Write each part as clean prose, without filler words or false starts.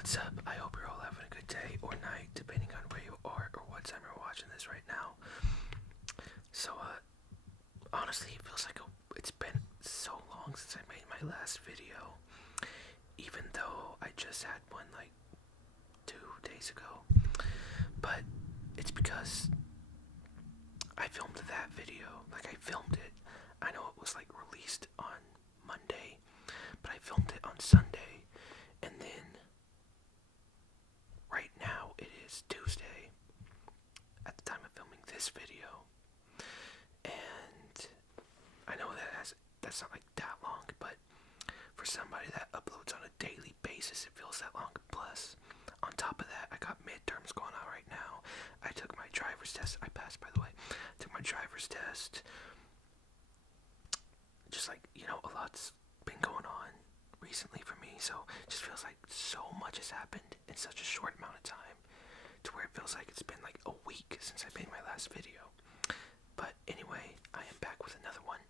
What's up? I hope you're all having a good day or night, depending on where you are or what time you're watching this right now. So, honestly, it feels like it's been so long since I made my last video, even though I just had one like 2 days ago. But it's because I filmed that video. Like, I filmed it. I know it was like released on Monday, but I filmed it on Sunday, and then right now it is Tuesday at the time of filming this video. And I know that's not like that long, but for somebody that uploads on a daily basis, it feels that long. Plus, on top of that, I got midterms going on right now. I took my driver's test. I passed, by the way. Took my driver's test. Just like, a lot's been going on recently for me, so it just feels like so much has happened in such a short amount of time, to where it feels like it's been like a week since I made my last video. But anyway, I am back with another one.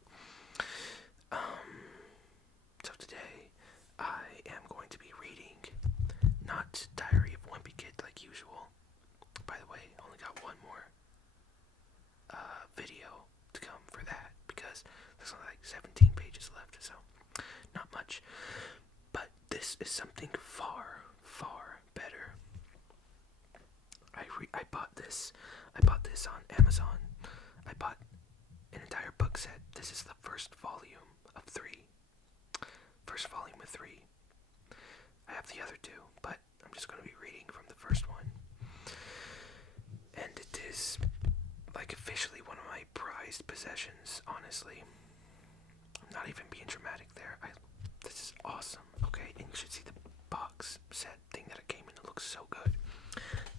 So today I am going to be reading not Diary of Wimpy Kid like usual. By the way, only got one more video to come for that, because there's only like 17 pages left, so not much. But this is something far, far better. I bought this on Amazon. I bought an entire book set. This is the first volume of 3. First volume of 3. I have the other 2, but I'm just going to be reading from the first one. And it is like officially one of my prized possessions, honestly. I'm not even being dramatic there. This is awesome, okay? And you should see the box set thing that it came in. It looks so good.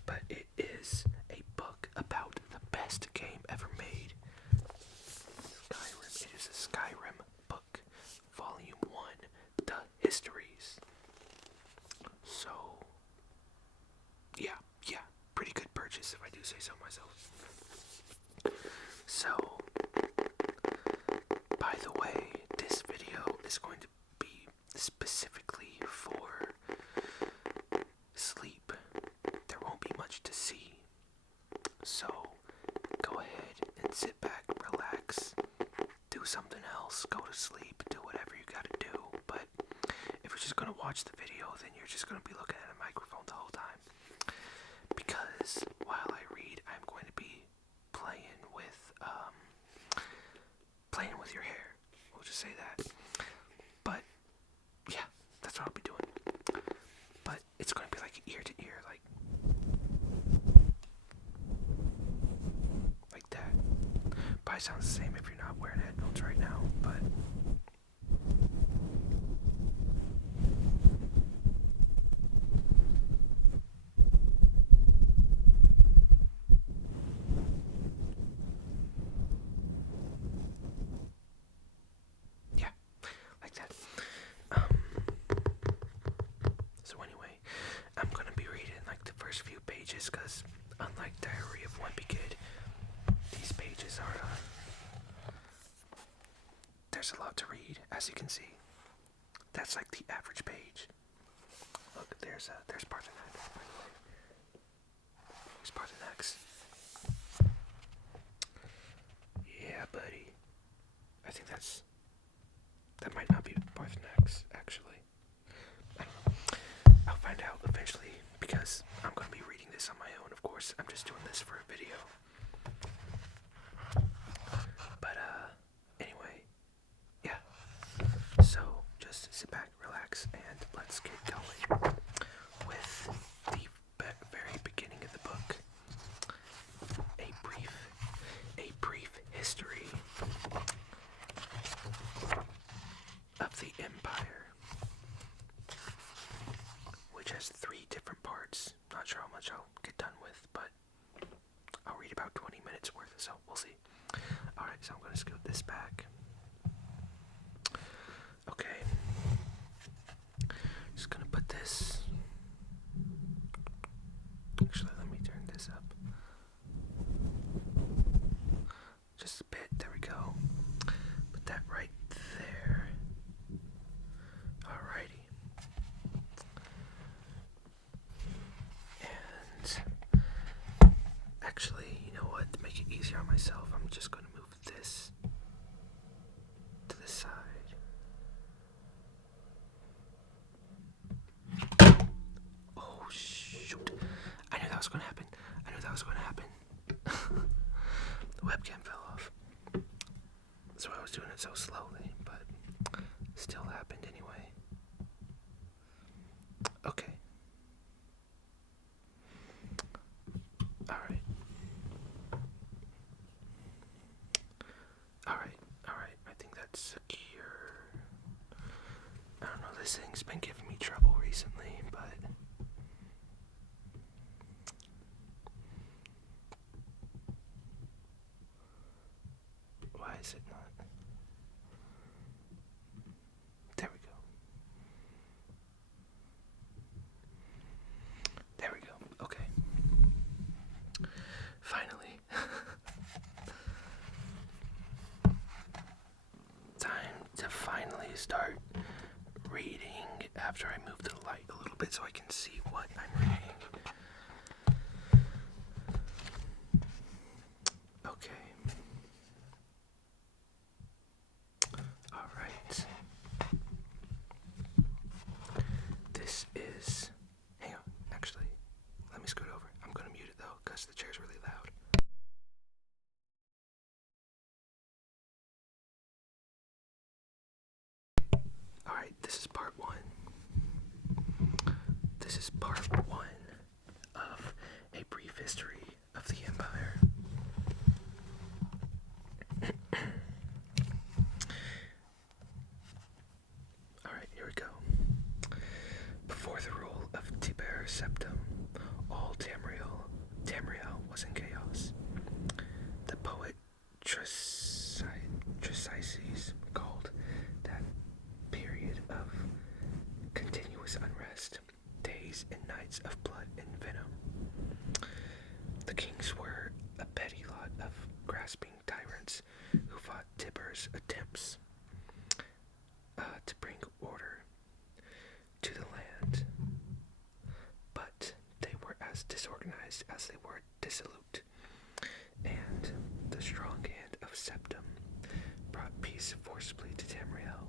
But it is a book about the best game ever made. Skyrim. It is a Skyrim book. Volume 1. The Histories. So, yeah. Pretty good purchase, if I do say so myself. So, by the way, this video is going to be specifically for sleep. There won't be much to see. So, go ahead and sit back, relax, do something else, go to sleep, do whatever you gotta do. But if you're just gonna watch the video, then you're just gonna be looking at a microphone the whole time. Because while I read, I'm going to be playing with your hair. We'll just say that. But yeah, that's what I'll be doing. But it's going to be like ear to ear, like that. Probably sounds the same if you're not wearing headphones right now, but I'm gonna be reading like the first few pages, because unlike Diary of Wimpy Kid, these pages are there's a lot to read, as you can see. That's like the average page. Look, there's Parthenax, by the way. There's Parthenax. Yeah, buddy. I think that might not be Parthenax, actually. I'll find out eventually, because I'm going to be reading this on my own, of course. I'm just doing this for a video. But, anyway, yeah. So, just sit back, relax, and let's get going with the very beginning of the book. A brief history of the Empire, which has 3 different parts. Not sure how much I'll get done with, but I'll read about 20 minutes worth, so we'll see. Alright, so I'm going to scoot this back. Okay. Just going to put this... Actually, let me turn this up. Just a bit, there we go. Put that right there. Alrighty. myself, I'm just going to move this to the side. Oh, shoot. I knew that was going to happen. The webcam fell off. That's why I was doing it so slowly, but still happened anyway. Okay. Alright. I think that's secure. I don't know, this thing's been giving me trouble recently, but why is it not? There we go. There we go. Okay. Finally. Time to finally start reading after I move the light a little bit so I can see what I'm reading. Okay. Alright. This is... Hang on, actually, let me scoot over. I'm gonna mute it though, because the chair's really loud. Alright, this is part one. This is part one of a brief history of the Empire. Alright, here we go. Before the rule of Tiber Septim, all Tamriel was in chaos. The poet Tresises called that period of continuous unrest, days and nights of blood and venom. The kings were a petty lot of grasping tyrants who fought Tiber's attempts to bring order to the land, but they were as disorganized as they were dissolute, and the strong hand of Septim brought peace forcibly to Tamriel.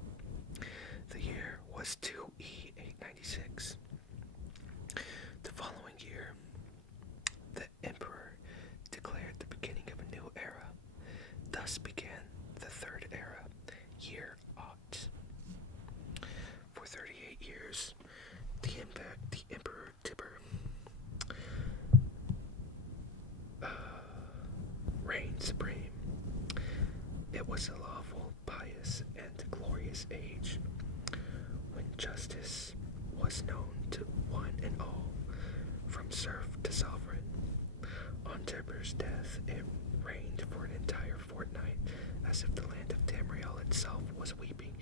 The year was 2E 896. The following year, the emperor declared the beginning of a new era. Thus began the third era, year Aught. For 38 years, the Emperor Tiber reigned supreme. It was a lawful, pious, and glorious age, when justice was known to one and all, from serf to sovereign. On Tiber's death, it rained for an entire fortnight, as if the land of Tamriel itself was weeping.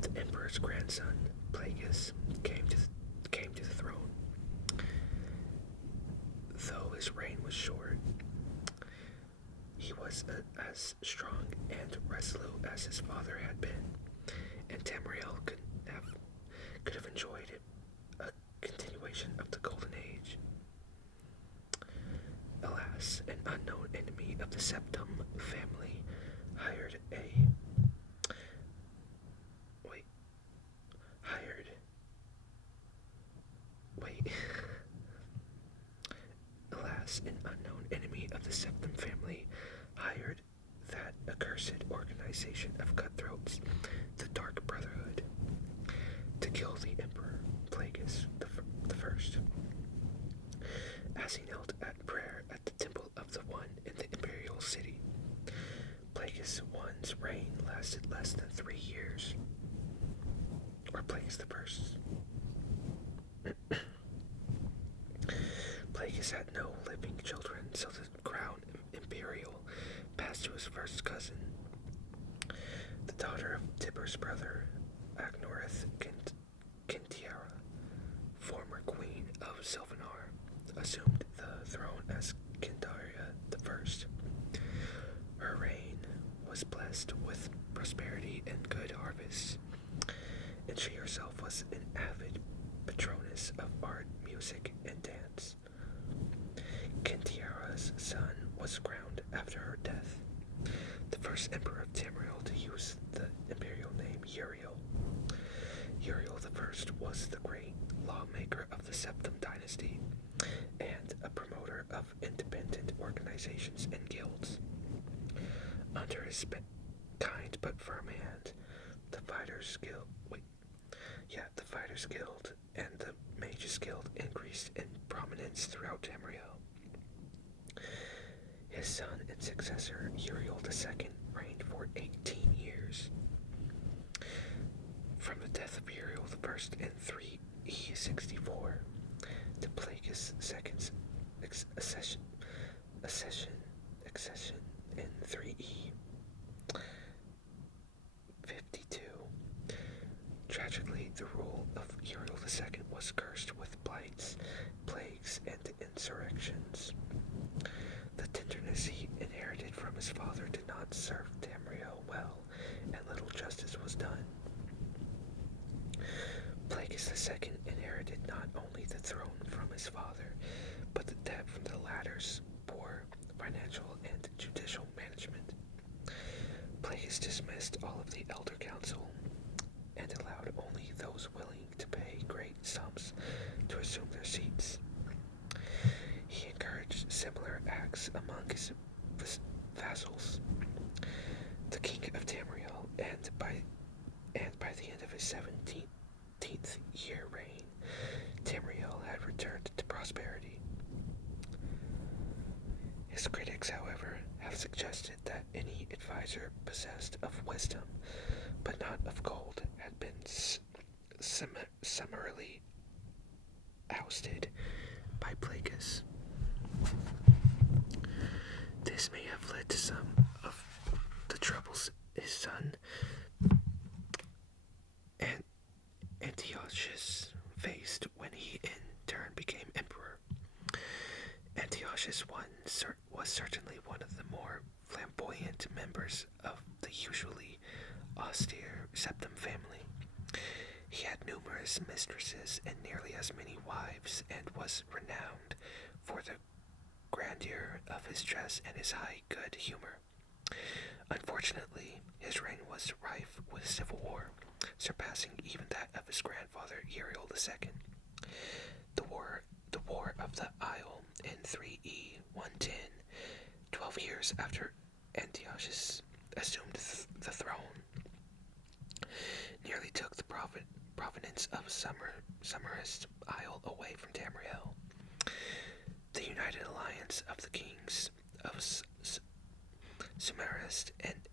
The emperor's grandson, Plagueis, came to the throne. Though his reign was short, he was as strong and resolute as his father had been, and Tamriel could have enjoyed a continuation of the Golden Age. Alas, an unknown enemy of the Septim family hired an unknown enemy of the Septim family hired that accursed organization of cutthroats, the Dark Brotherhood, to kill the Emperor, Plagueis the First. As he knelt at prayer at the Temple of the One in the Imperial City, Plagueis I's reign lasted less than 3 years. Or Plagueis the First. Plagueis had no living children, so the crown imperial passed to his first cousin, the daughter of Tiber's brother, Agnorith Kintiara, former queen of Silvanar, assumed the throne as Kintaria the First. Her reign was blessed with prosperity and good harvests, and she herself was an avid patroness of art, music, and dance. Kintiara's son was crowned after her death, the first emperor of Tamriel to use the imperial name Uriel. Uriel I was the great lawmaker of the Septim dynasty and a promoter of independent organizations and guilds. Under his kind but firm hand, the Fighters Guild, the Fighters Guild and the Mages Guild increased in prominence throughout Tamriel. His son and successor, Uriel II, reigned for 18 years. From the death of Uriel I in 3E64 to Plagueis II's accession in 3E52. Tragically, the rule of Uriel II was cursed with blights, plagues, and insurrections. The tenderness he inherited from his father did not serve Tamriel well, and little justice was done. Plagueis II inherited not only the throne from his father, but the debt from the latter's poor financial and judicial management. Plagueis dismissed all of the Elder Council and allowed only those willing to pay great sums to assume their seats. He encouraged similar acts among his vassals. The king of Tamriel, and by the end of his 17th year reign, Tamriel had returned to prosperity. His critics, however, have suggested that any advisor possessed of wisdom, but not of gold, had been summarily ousted by Plagueis. This may have led to some of the troubles his son Antiochus faced when he in turn became emperor. Antiochus I was certainly one of the more flamboyant members of the usually austere Septim family. He had numerous mistresses and nearly as many wives, and was renowned for the grandeur of his dress and his high good humor. Unfortunately, his reign was rife with civil war, surpassing even that of his grandfather Uriel II. The War of the Isle in 3E110, 12 years after Antiochus assumed the throne, nearly took the province of Sumerist Isle away from Tamriel. The united alliance of the kings of Sumerist and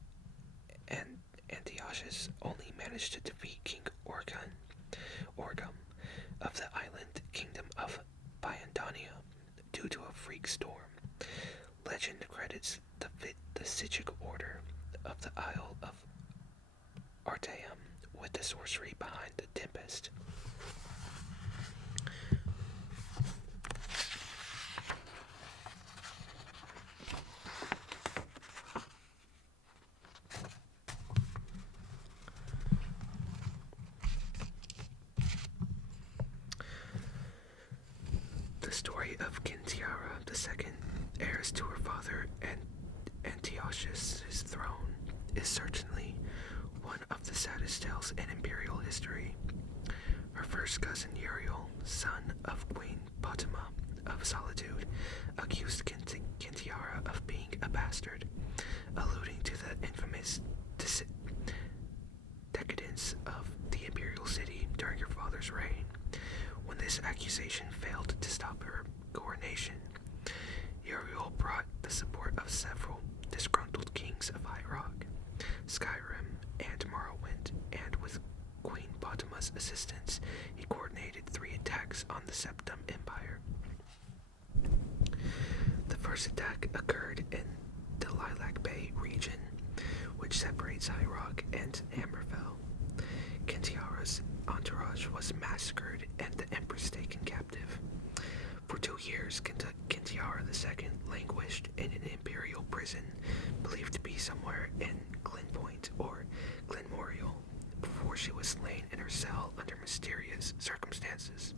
Antiochus only managed to defeat King Orgum of the island kingdom of Biandania due to a freak storm. Legend credits the Sigic order of the Isle of Artaeum with the sorcery behind the Tempest. The story of Kintiara II, heiress to her father and Antiochus' throne, is certainly one of the saddest tales in imperial history. Her first cousin Uriel, son of Queen Potema of Solitude, accused Kintiara of being a bastard, alluding to the infamous decadence of the imperial city during her father's reign. When this accusation failed to stop her coronation, Uriel brought the support of several disgruntled kings of High Rock, Skyrim, and Morrowind, and with Queen Potema's assistance, he coordinated 3 attacks on the Septim Empire. The first attack occurred in the Lilac Bay region, which separates High Rock and Hammerfell. Kintiara's entourage was massacred and the Empress taken captive. For 2 years, Kintiara II languished in an imperial prison, believed to be somewhere in Glenpoint or Glenmorial, before she was slain in her cell under mysterious circumstances.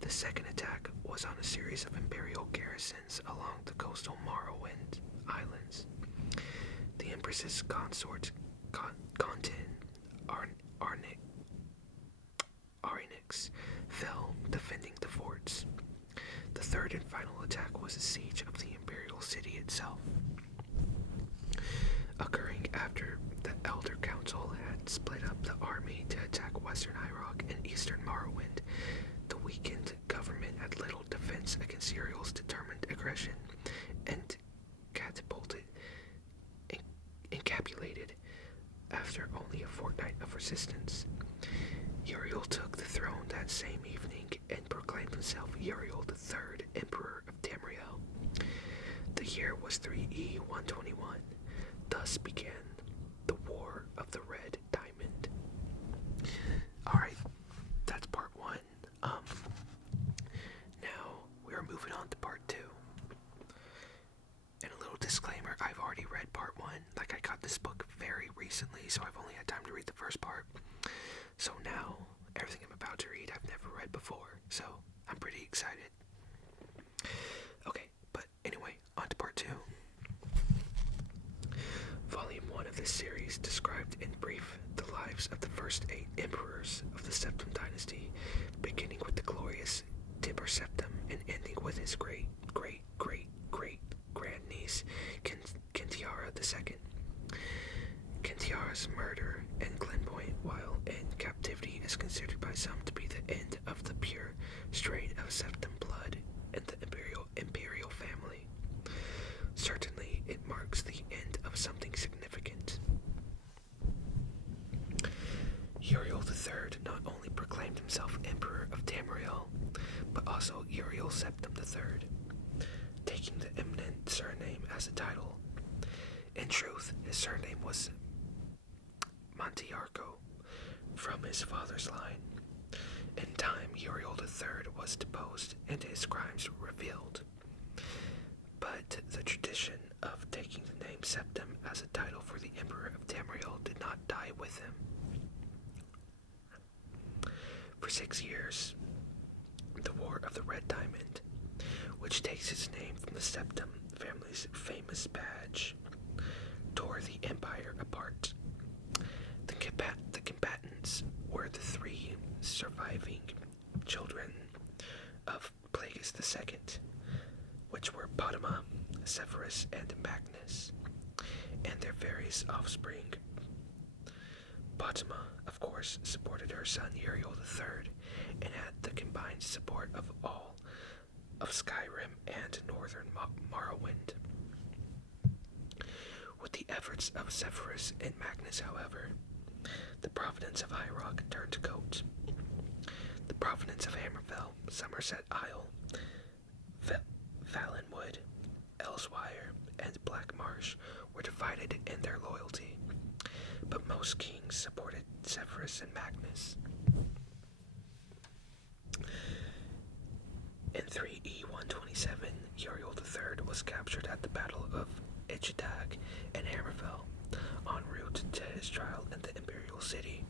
The second attack was on a series of imperial garrisons along the coastal Morrowind Islands. The Empress's consort, Contin Arinix, fell defending the forts. The third and final attack was a siege of the imperial city itself, occurring after the Elder Council had split up the army to attack western Hyrok and eastern Morrowind. The weakened government had little defense against Uriel's determined aggression and encapsulated after only a fortnight of resistance. Uriel took the throne that same evening and proclaimed himself Uriel III, Emperor of Tamriel. The year was 3E 121. Thus began the War of the Red Diamond. Alright, that's part 1. Now we are moving on to part 2. And a little disclaimer, I've already read part 1. Like, I got this book very recently, so I've only had time to read the first part. So now, everything I'm about to read I've never read before, so I'm pretty excited. Okay, but anyway, on to part 2. Volume 1 of this series described in brief the lives of the first 8 emperors of the Septim dynasty, beginning with the glorious Tiber Septim and ending with his great-great-great-grandniece, Kintiara II. Kintiara's murder in Glenpoint while in captivity is considered by some to be the end of the pure strain of Septim blood in the imperial family. Certainly, it marks the end of something significant. Uriel III not only proclaimed himself Emperor of Tamriel, but also Uriel Septim III, taking the eminent surname as a title. In truth, his surname was Montiarco, from his father's line. In time, Uriel III was deposed and his crimes revealed. But the tradition of taking the name Septim as a title for the Emperor of Tamriel did not die with him. For 6 years, the War of the Red Diamond, which takes its name from the Septim family's famous badge, tore the empire apart. The combatants were the 3 surviving children of Plagueis II, which were Potema, Severus, and Magnus, and their various offspring. Potema, of course, supported her son Uriel III, and had the combined support of all of Skyrim and northern Morrowind. With the efforts of Severus and Magnus, however, the province of Hyrok turned to goat. The province of Hammerfell, Somerset Isle, Valenwood, Elswire, and Black Marsh were divided in their loyalty, but most kings supported Severus and Magnus. In 3E 127, Uriel III was captured at the Battle of Ichidag and Hammerfell, en route to his trial in the Imperial City.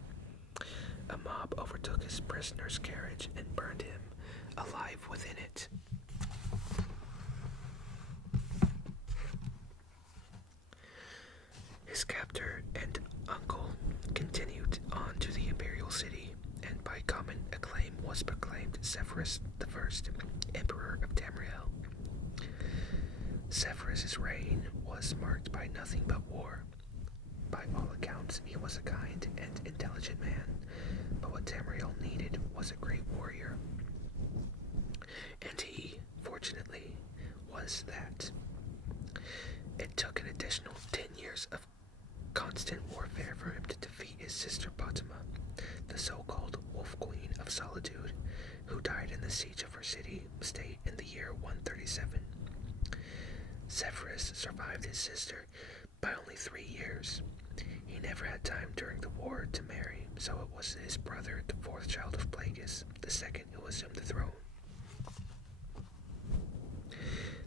A mob overtook his prisoner's carriage and burned him alive within it. His captor and uncle continued on to the Imperial City, and by common acclaim was proclaimed Severus I, Emperor of Tamriel. Severus's reign was marked by nothing but war. By all accounts, he was a kind and intelligent man, but what Tamriel needed was a great warrior. And he, fortunately, was that. It took an additional 10 years of constant warfare for him to defeat his sister Potema, the so-called Wolf Queen of Solitude, who died in the siege of her city-state in the year 137. Severus survived his sister by only 3 years. He never had time during the war to marry, so it was his brother, the 4th child of Plagueis II, who assumed the throne.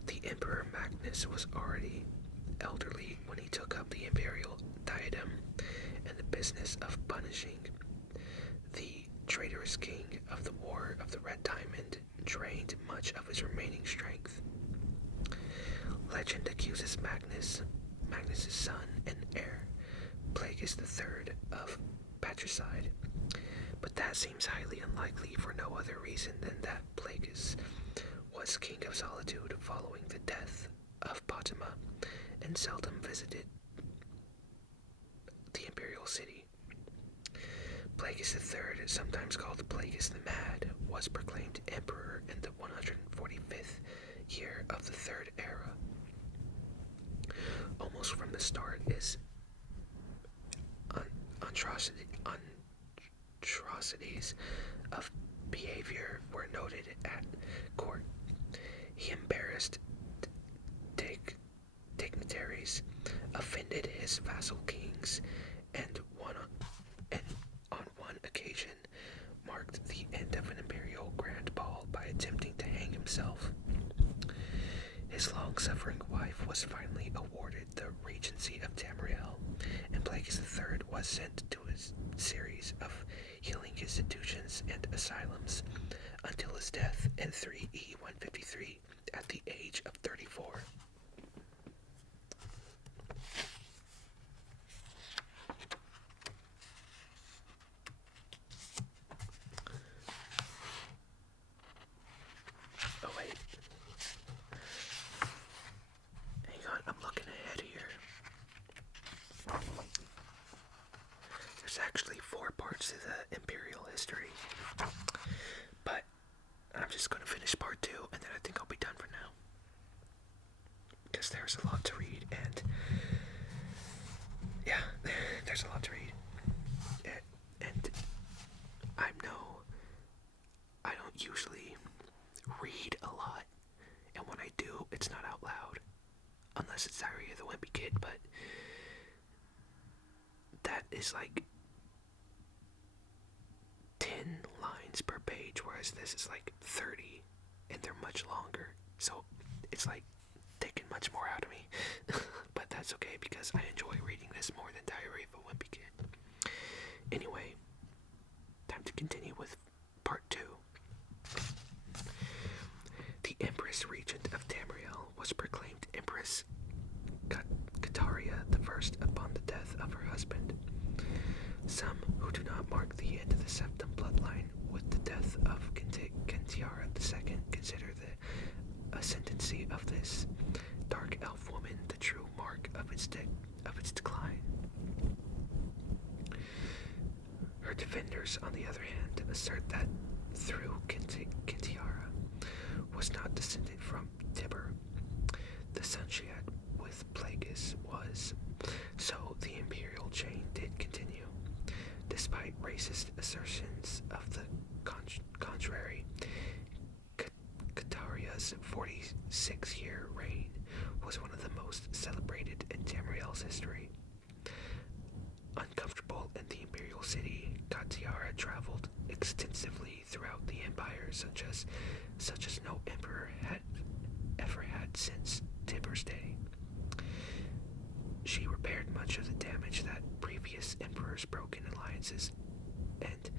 The Emperor Magnus was already elderly when he took up the imperial diadem, and the business of punishing the traitorous king of the War of the Red Diamond drained much of his remaining strength. Legend accuses Magnus's son and heir, Plagueis III of patricide, but that seems highly unlikely for no other reason than that Plagueis was king of Solitude following the death of Pottima and seldom visited the imperial city. Plagueis III, sometimes called Plagueis the Mad, was proclaimed emperor in the 145th year of the Third Era. Almost from the start, his atrocities of behavior were noted at court. He embarrassed dignitaries, offended his vassal kings, and on one occasion marked the end of an imperial grand ball by attempting to hang himself. His long-suffering wife was finally awarded the regency of Tamriel, and Plagueis III was sent to a series of healing institutions and asylums until his death in 3E 153 at the age of 34. Oh wait. Hang on, I'm looking ahead here. There's actually 4 parts to the Imperial history. But I'm just going to finish part 2 and then I think I'll be done for now. Because there's a lot to read and yeah, there's a lot to read. And I don't usually read a lot, and when I do, it's not out loud, unless it's Diary of the Wimpy Kid, but that is like 10 lines per page, whereas this is like 30, and they're much longer, so it's like taking much more out of me, but that's okay, because I enjoy reading this more than Diary of a Wimpy Kid. Anyway, time to continue with part 2. The Empress Regent of Tamriel was proclaimed Empress Kataria I upon the death of her husband. Some who do not mark the end of the Septim bloodline with the death of Kentiara II consider the ascendancy of this dark elf woman the true mark of its decline. Her defenders, on the other hand, assert that through Kentiara was not descended from Tibur, the son she had with Plagueis was, so the imperial chain did continue. Despite racist assertions of the contrary, Kataria's 46-year reign was one of the most celebrated in Tamriel's history. Uncomfortable in the imperial city, Katiara traveled extensively throughout the empire, such as no emperor had ever had since Tibur's day. She repaired much of the damage that previous emperors' broken alliances and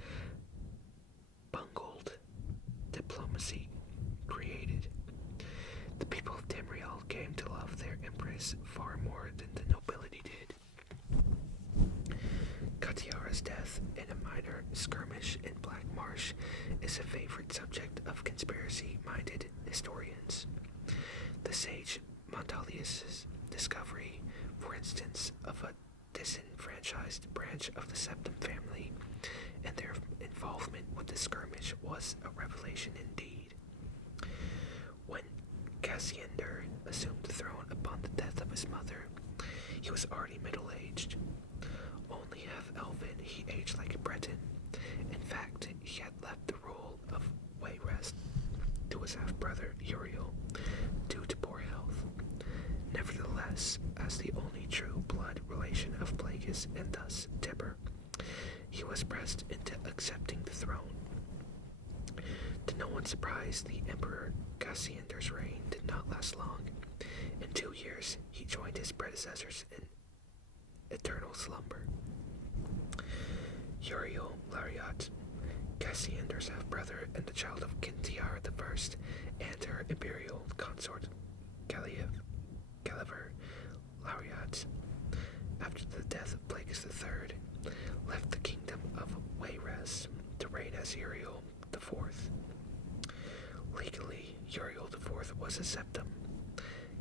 bungled diplomacy created. The people of Tamriel came to love their empress far more than the nobility did. Katiara's death in a minor skirmish in Black Marsh is a favorite subject of conspiracy-minded historians. The sage Montalius's discovery, for instance, of a disenfranchised branch of the Septim family and their involvement with the skirmish was a revelation indeed. When Cassiander assumed the throne upon the death of his mother, he was already middle-aged. Only half-elven, he aged like a Breton. In fact, he had left the rule of Wayrest to his half-brother Uriel due to poor health. Nevertheless, as the only true blood relation of Plagueis and thus Tibur, he was pressed into accepting the throne. To no one's surprise, the Emperor Cassiander's reign did not last long. In 2 years, he joined his predecessors in eternal slumber. Uriel Lariat Cassander's half-brother and the child of Kintiara I, and her imperial consort Gulliver Laureate, after the death of Plagueis III, left the kingdom of Wayrest to reign as Uriel IV. Legally, Uriel IV was a septim.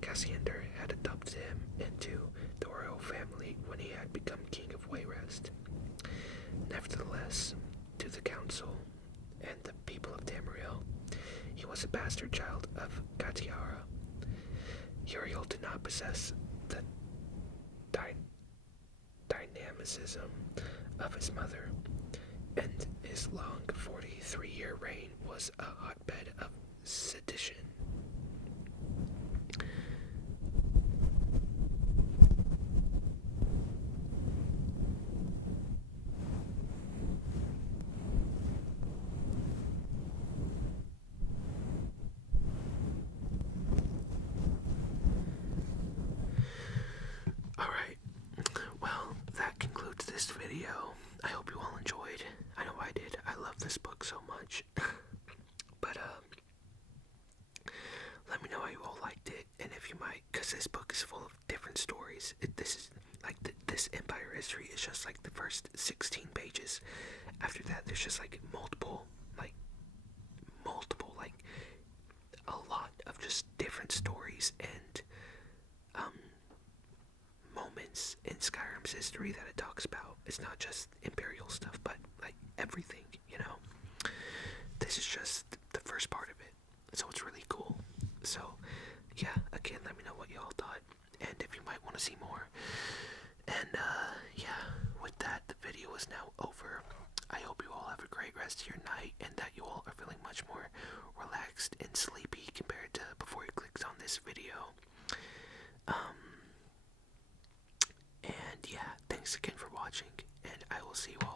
Cassander had adopted him into the royal family when he had become king of Wayrest. Nevertheless, to the council and the people of Tamriel, he was a bastard child of Katiara. Uriel did not possess the dynamicism of his mother, and his long 43-year reign was a hotbed of sedition. Alright, well, that concludes this video. I hope you all enjoyed. I know I did. I love this book so much. But, let me know how you all liked it, and if you might, because this book is full of different stories. This is, like, this Empire history is just, like, the first 16 pages. After that, there's just, like, multiple, a lot of just different stories and, moments in Skyrim's history that it talks about. It's not just Imperial stuff, but, like, everything, you know? This is just the first part of it, so it's really cool. So, yeah, again, let me know what y'all thought, and if you might want to see more. And, yeah, with that, the video is now over. I hope you all have a great rest of your night, and that you all are feeling much more relaxed and sleepy compared to before you clicked on this video. And, yeah, thanks again for watching, and I will see you all